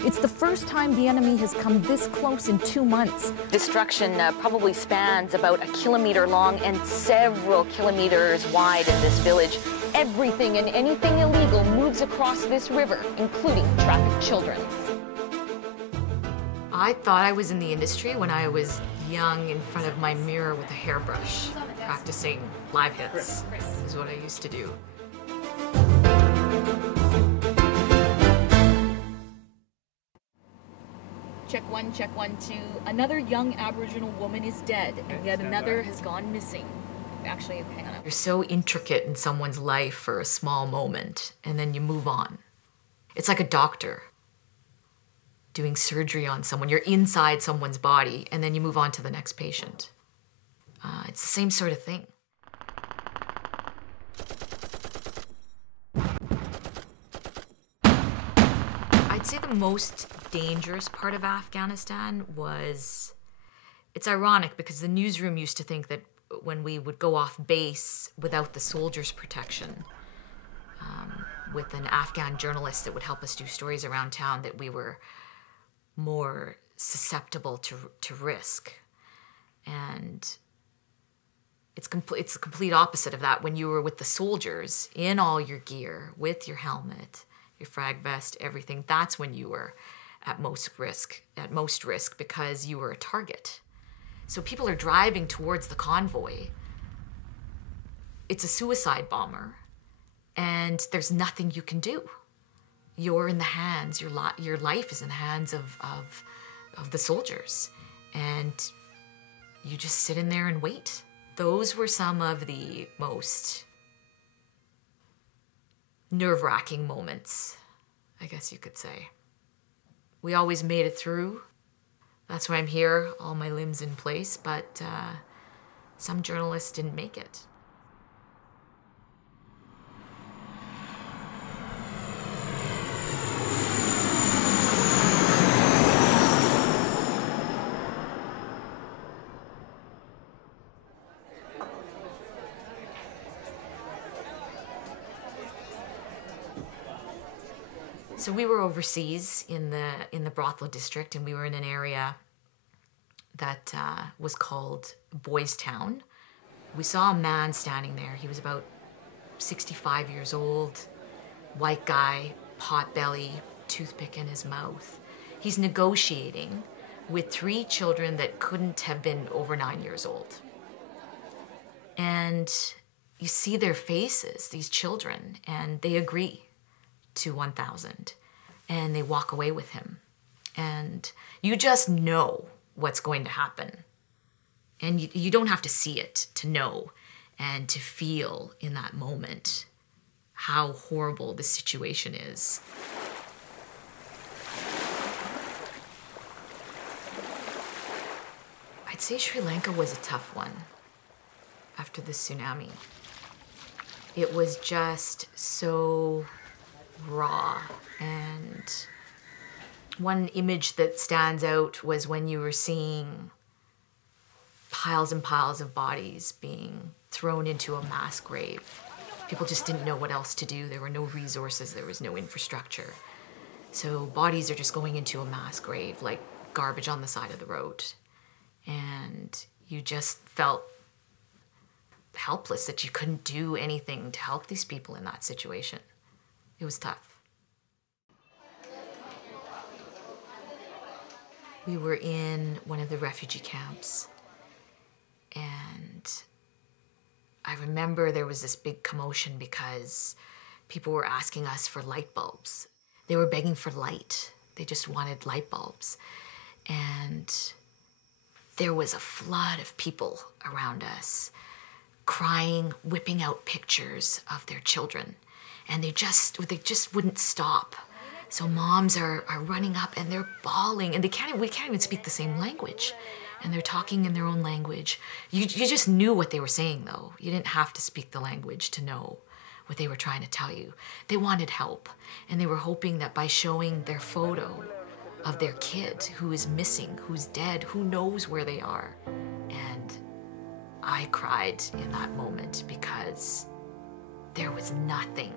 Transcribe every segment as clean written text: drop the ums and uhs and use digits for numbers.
It's the first time the enemy has come this close in 2 months. Destruction probably spans about 1 kilometer long and several kilometers wide in this village. Everything and anything illegal moves across this river, including trafficked children. I thought I was in the industry when I was young in front of my mirror with a hairbrush, practicing live hits is what I used to do. Check one, two. Another young Aboriginal woman is dead, and yet another has gone missing. Actually, hang on. You're so intricate in someone's life for a small moment, and then you move on. It's like a doctor doing surgery on someone. You're inside someone's body, and then you move on to the next patient. It's the same sort of thing. I'd say the most dangerous part of Afghanistan was, it's ironic because the newsroom used to think that when we would go off base without the soldiers' protection, with an Afghan journalist that would help us do stories around town, that we were more susceptible to risk. And it's the complete opposite of that. When you were with the soldiers, in all your gear, with your helmet, your frag vest, everything, that's when you were at most risk because you were a target. So people are driving towards the convoy. It's a suicide bomber, and there's nothing you can do. You're in the hands, your life is in the hands of the soldiers, and you just sit in there and wait. Those were some of the most nerve-wracking moments, I guess you could say. We always made it through. That's why I'm here, all my limbs in place, but some journalists didn't make it. So we were overseas in the brothel district, and we were in an area that was called Boys Town. We saw a man standing there. He was about 65 years old, white guy, pot belly, toothpick in his mouth. He's negotiating with 3 children that couldn't have been over 9 years old. And you see their faces, these children, and they agree to 1,000, and they walk away with him. And you just know what's going to happen. And you don't have to see it to know and to feel in that moment how horrible the situation is. I'd say Sri Lanka was a tough one after the tsunami. It was just so raw, and one image that stands out was when you were seeing piles and piles of bodies being thrown into a mass grave. People just didn't know what else to do. There were no resources, there was no infrastructure. So bodies are just going into a mass grave like garbage on the side of the road. And you just felt helpless that you couldn't do anything to help these people in that situation. It was tough. We were in one of the refugee camps, and I remember there was this big commotion because people were asking us for light bulbs. They were begging for light. They just wanted light bulbs. And there was a flood of people around us, crying, whipping out pictures of their children. And they just wouldn't stop. So moms are running up and they're bawling, and we can't even speak the same language. And they're talking in their own language. You just knew what they were saying, though. You didn't have to speak the language to know what they were trying to tell you. They wanted help, and they were hoping that by showing their photo of their kid who is missing, who's dead, who knows where they are. And I cried in that moment because there was nothing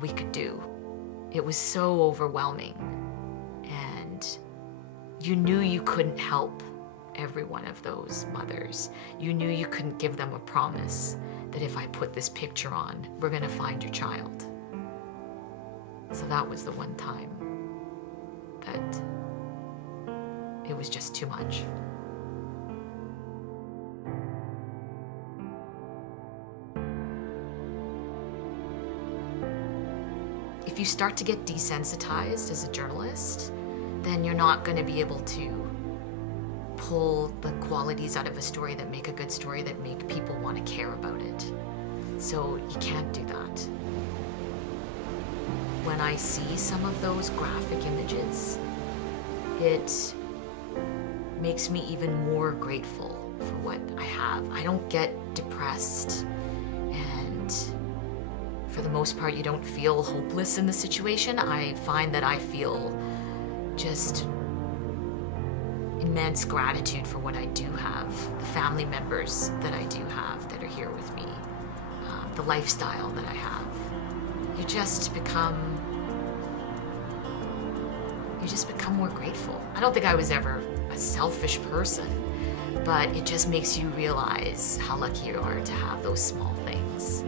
we could do. It was so overwhelming, and you knew you couldn't help every one of those mothers. You knew you couldn't give them a promise that if I put this picture on, we're gonna find your child. So that was the one time that it was just too much. If you start to get desensitized as a journalist, then you're not going to be able to pull the qualities out of a story that make a good story, that make people want to care about it. So you can't do that. When I see some of those graphic images, it makes me even more grateful for what I have. I don't get depressed, and for the most part, you don't feel hopeless in the situation. I find that I feel just immense gratitude for what I do have, the family members that I do have that are here with me, the lifestyle that I have. You just become more grateful. I don't think I was ever a selfish person, but it just makes you realize how lucky you are to have those small things.